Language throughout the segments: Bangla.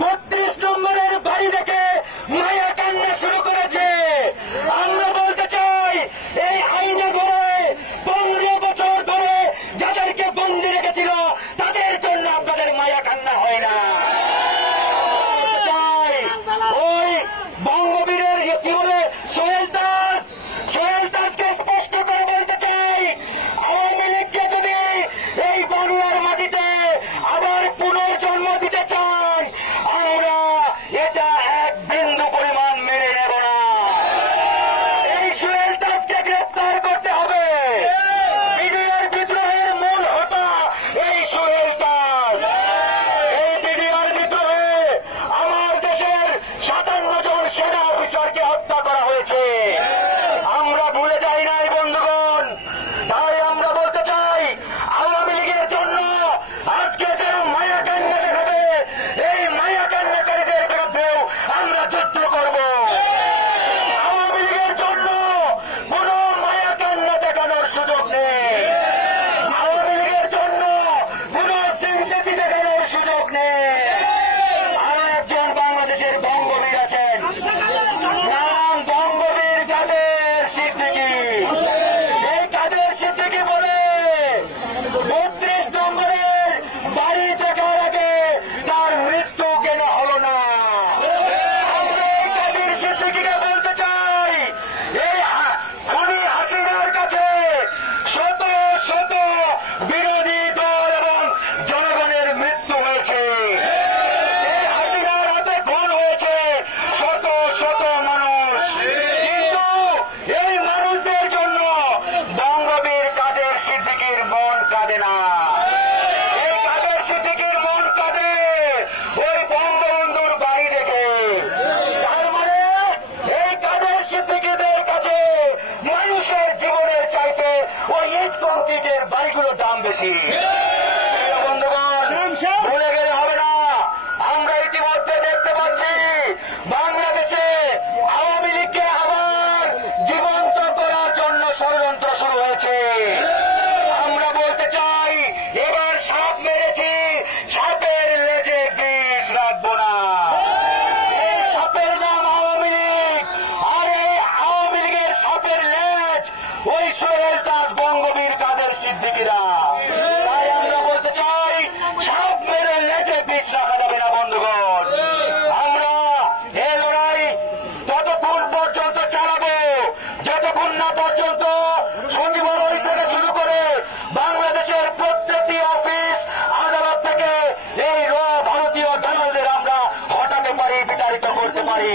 32 নম্বরের বাড়ি থেকে মায়া কান্না শুরু করেছে। আমরা বলতে চাই এই আইনে ধরে 15 বছর ধরে যাদেরকে বন্দী রেখেছিল তাদের জন্য আপনাদের মায়া কান্না হয় না। ওই বঙ্গবীরের কি বলে সোহেল তাজকে স্পষ্ট করে বলতে চাই, আওয়ামী লীগকে যদি এই বাংলার মাটিতে আবার পুনর্জন্ম দিতে চান আমরা এটা এক বিন্দু পরিমাণ মেনে নেব না। এই সোহেল তাজকে গ্রেপ্তার করতে হবে। বিডিআর বিদ্রোহের মূল হোতা এই সোহেল তাজ। এই বিডিআর বিদ্রোহে আমার দেশের 57 জন সেনা অফিসারকে হত্যা করা হয়েছে। আমরা ভুলে যাই নাই বন্ধুগণ। তাই আমরা বলতে চাই আওয়ামী লীগের জন্য আজকে যে মায়া কান্না দেখাবে এই মায়া কান্নাকারীদের বিরুদ্ধেও আমরা যুদ্ধ করব। আওয়ামী লীগের জন্য কোন মায়া কান্না দেখানোর সুযোগ নেই। আওয়ামী লীগের জন্য কোন সিম্পেথি দেখানোর সুযোগ নেই। আর একজন বাংলাদেশের বঙ্গবীর আছেন, নাম বঙ্গবীর কাদের সিদ্দিকী। এই কাদের সিদ্দিকী বলে 32 নম্বরের বাড়ি দেখার আগে তার মৃত্যু কেন হলো না। আমরা এই কাদের সিদ্দিকীকে বলতে চাই এই খুনি হাসিনার কাছে শত শত বিরোধী দল এবং জনগণের মৃত্যু হয়েছে। এই হাসিনার হাতে খুন হয়েছে শত শত মানুষ, কিন্তু এই মানুষদের জন্য বঙ্গবীর কাদের সিদ্দিকীর মন কাঁদে না। এই কাদের সিদ্দিকীর মন কাঁদে ওই বঙ্গবন্ধুর বাড়ি দেখে। তার মানে এই কাদের সিদ্দিকীদের কাছে মানুষের জীবনের চাইতে ওই ইট কংক্রিটের বাড়িগুলোর দাম বেশি। বন্ধুগণ, ভুলে গেলে হবে না। আমরা ইতিমধ্যে দেখতে পাচ্ছি বাংলাদেশে আওয়ামী লীগকে আবার জীবন্ত করার জন্য ষড়যন্ত্র শুরু হয়েছে। আমরা বলতে চাই এবার সাপ মেরেছি, সাপের লেজে বিষ রাখবো না। এই সাপের নাম আওয়ামী লীগ, আর এই আওয়ামী লীগের সাপের লেজ ওই সোহেল তাজ বঙ্গবীর কাদের সিদ্দিকীরা। তাই আমরা বলতে চাই সাপ মেরে লেজে বিষ রাখা যাবে না বন্ধুগণ। আমরা এই লড়াই ততক্ষণ পর্যন্ত চালাবো যতক্ষণ না পর্যন্ত সচিবালয় থেকে শুরু করে বাংলাদেশের প্রত্যেকটি অফিস আদালত থেকে এই ভারতীয় দালালদের আমরা হটাতে পারি, বিতাড়িত করতে পারি।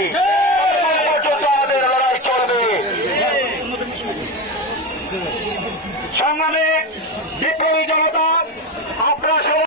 ততক্ষণ পর্যন্ত আমাদের লড়াই চলবে। সংগ্রামী বিপ্লবী জনতা,